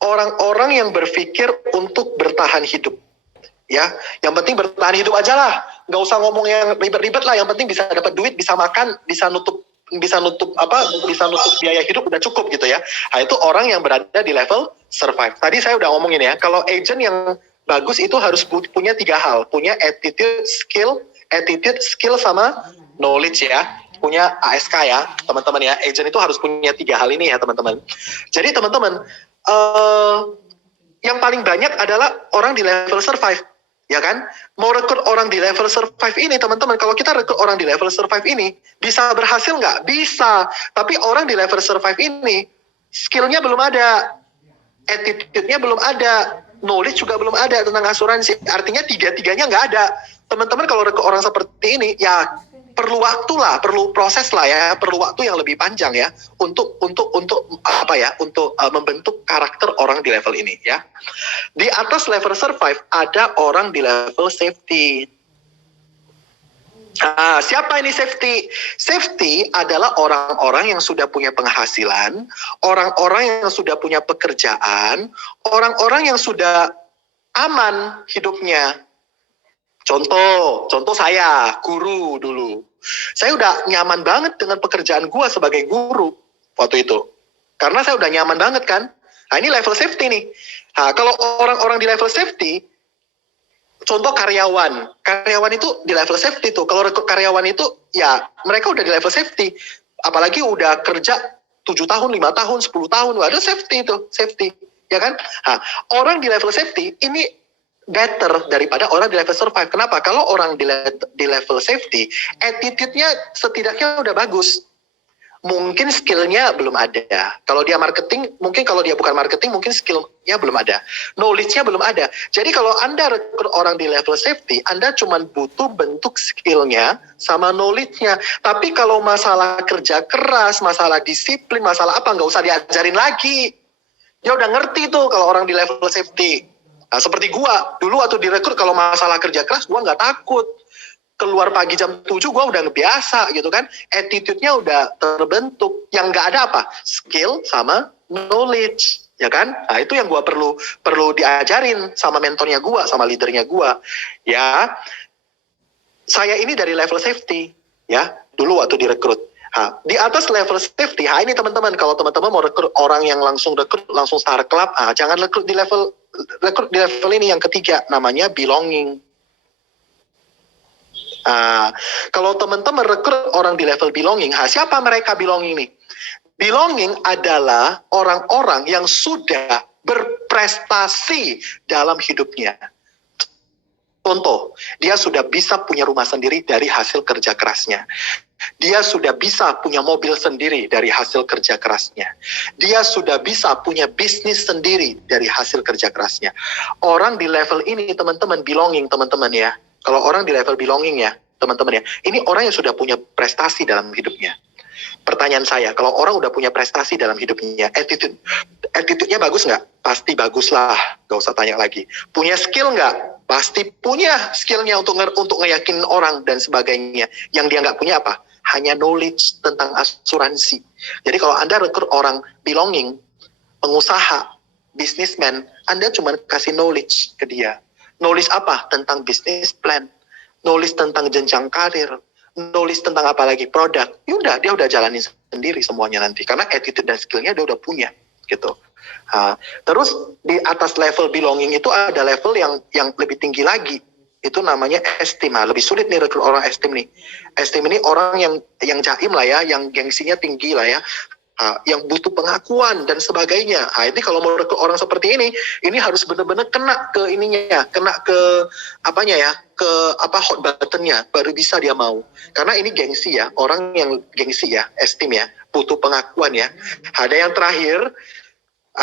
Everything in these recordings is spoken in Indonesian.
orang-orang yang berpikir untuk bertahan hidup, ya, yang penting bertahan hidup aja lah, nggak usah ngomong yang ribet-ribet lah, yang penting bisa dapat duit, bisa makan, bisa nutup biaya hidup udah cukup gitu ya. Nah, itu orang yang berada di level survive. Tadi saya udah ngomongin ya, kalau agent yang bagus itu harus punya 3 hal, punya attitude, skill sama knowledge ya. Punya ASK ya, teman-teman ya. Agent itu harus punya 3 hal ini ya, teman-teman. Jadi teman-teman, yang paling banyak adalah orang di level survive, ya kan? Mau rekrut orang di level survive ini, teman-teman, kalau kita rekrut orang di level survive ini, bisa berhasil nggak? Bisa. Tapi orang di level survive ini, skillnya belum ada, attitude-nya belum ada, knowledge juga belum ada tentang asuransi. Artinya tiga-tiganya nggak ada. Teman-teman kalau rekrut orang seperti ini, ya perlu waktu lah, perlu proses lah ya, perlu waktu yang lebih panjang ya untuk membentuk karakter orang di level ini ya. Di atas level survive ada orang di level safety. Siapa ini safety? Safety adalah orang-orang yang sudah punya penghasilan, orang-orang yang sudah punya pekerjaan, orang-orang yang sudah aman hidupnya. Contoh saya, guru dulu. Saya udah nyaman banget dengan pekerjaan gue sebagai guru waktu itu. Karena saya udah nyaman banget kan. Nah, ini level safety nih. Nah, kalau orang-orang di level safety, contoh karyawan. Karyawan itu di level safety tuh. Kalau rekrut karyawan itu, ya mereka udah di level safety. Apalagi udah kerja 7 tahun, 5 tahun, 10 tahun. Ada safety itu, safety. Ya kan? Nah, orang di level safety, ini better daripada orang di level survive. Kenapa? Kalau orang di level safety, attitude-nya setidaknya udah bagus. Mungkin skillnya belum ada. Kalau dia marketing, mungkin kalau dia bukan marketing, mungkin skillnya belum ada. Knowledge-nya belum ada. Jadi kalau Anda rekrut orang di level safety, Anda cuma butuh bentuk skillnya sama knowledge-nya. Tapi kalau masalah kerja keras, masalah disiplin, masalah apa, nggak usah diajarin lagi. Dia udah ngerti tuh kalau orang di level safety. Nah, seperti gua, dulu waktu direkrut kalau masalah kerja keras, gua nggak takut. Keluar pagi jam 7, gua udah biasa gitu kan. Attitude-nya udah terbentuk. Yang nggak ada apa? Skill sama knowledge. Ya kan? Nah, itu yang gua perlu diajarin sama mentornya gua, sama leadernya gua. Ya, saya ini dari level safety. Ya, dulu waktu direkrut. Di atas level safety, ini teman-teman, kalau teman-teman mau rekrut orang yang langsung start club, jangan rekrut di level ini yang ketiga, namanya belonging. Kalau teman-teman rekrut orang di level belonging, siapa mereka belonging nih? Belonging adalah orang-orang yang sudah berprestasi dalam hidupnya. Contoh, dia sudah bisa punya rumah sendiri dari hasil kerja kerasnya. Dia sudah bisa punya mobil sendiri dari hasil kerja kerasnya. Dia sudah bisa punya bisnis sendiri dari hasil kerja kerasnya. Orang di level ini, teman-teman, belonging, teman-teman ya. Kalau orang di level belonging ya, teman-teman ya, ini orang yang sudah punya prestasi dalam hidupnya. Pertanyaan saya, kalau orang udah punya prestasi dalam hidupnya, attitude-nya bagus nggak? Pasti bagus lah, nggak usah tanya lagi. Punya skill nggak? Pasti punya skillnya untuk ngeyakinin orang dan sebagainya. Yang dia nggak punya apa? Hanya knowledge tentang asuransi. Jadi kalau Anda rekrut orang belonging, pengusaha, businessman, Anda cuma kasih knowledge ke dia. Knowledge apa? Tentang business plan. Knowledge tentang jenjang karir. Knowledge tentang apa lagi? Produk. Yaudah, dia udah jalanin sendiri semuanya nanti. Karena attitude dan skillnya dia udah punya. Gitu. Terus di atas level belonging itu ada level yang lebih tinggi lagi. Itu namanya esteem. Lebih sulit nih rekrut orang esteem nih. Esteem ini orang yang jaim lah ya, yang gengsinya tinggi lah ya. Yang butuh pengakuan dan sebagainya. Ini kalau mau rekrut orang seperti ini harus benar-benar kena ke ininya, kena ke apanya ya, ke hot buttonnya, baru bisa dia mau. Karena ini gengsi ya, orang yang gengsi ya, esteem ya, butuh pengakuan ya. Ada yang terakhir,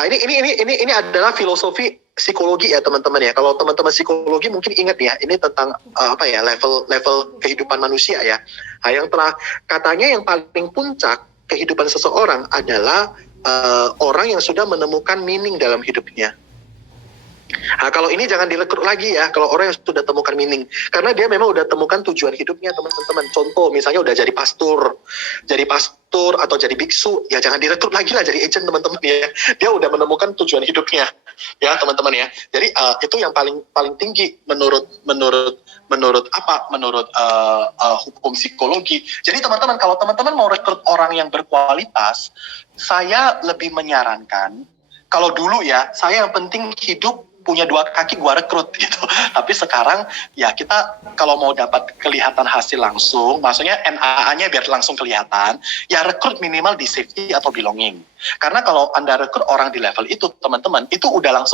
ini adalah filosofi psikologi ya teman-teman ya. Kalau teman-teman psikologi mungkin ingat ya, ini tentang level kehidupan manusia ya. Yang katanya yang paling puncak kehidupan seseorang adalah orang yang sudah menemukan meaning dalam hidupnya. Nah, kalau ini jangan direkrut lagi ya, kalau orang yang sudah temukan meaning. Karena dia memang udah temukan tujuan hidupnya, teman-teman. Contoh, misalnya udah jadi pastor atau jadi biksu, ya jangan direkrut lagi lah jadi agent, teman-teman ya. Dia udah menemukan tujuan hidupnya, ya teman-teman ya. Jadi itu yang paling tinggi menurut hukum psikologi. Jadi teman-teman, kalau teman-teman mau rekrut orang yang berkualitas, saya lebih menyarankan, kalau dulu ya, saya yang penting hidup punya 2 kaki gua rekrut gitu. Tapi sekarang ya kita kalau mau dapat kelihatan hasil langsung, maksudnya NAA-nya biar langsung kelihatan, ya rekrut minimal di safety atau belonging. Karena kalau Anda rekrut orang di level itu, teman-teman, itu udah langsung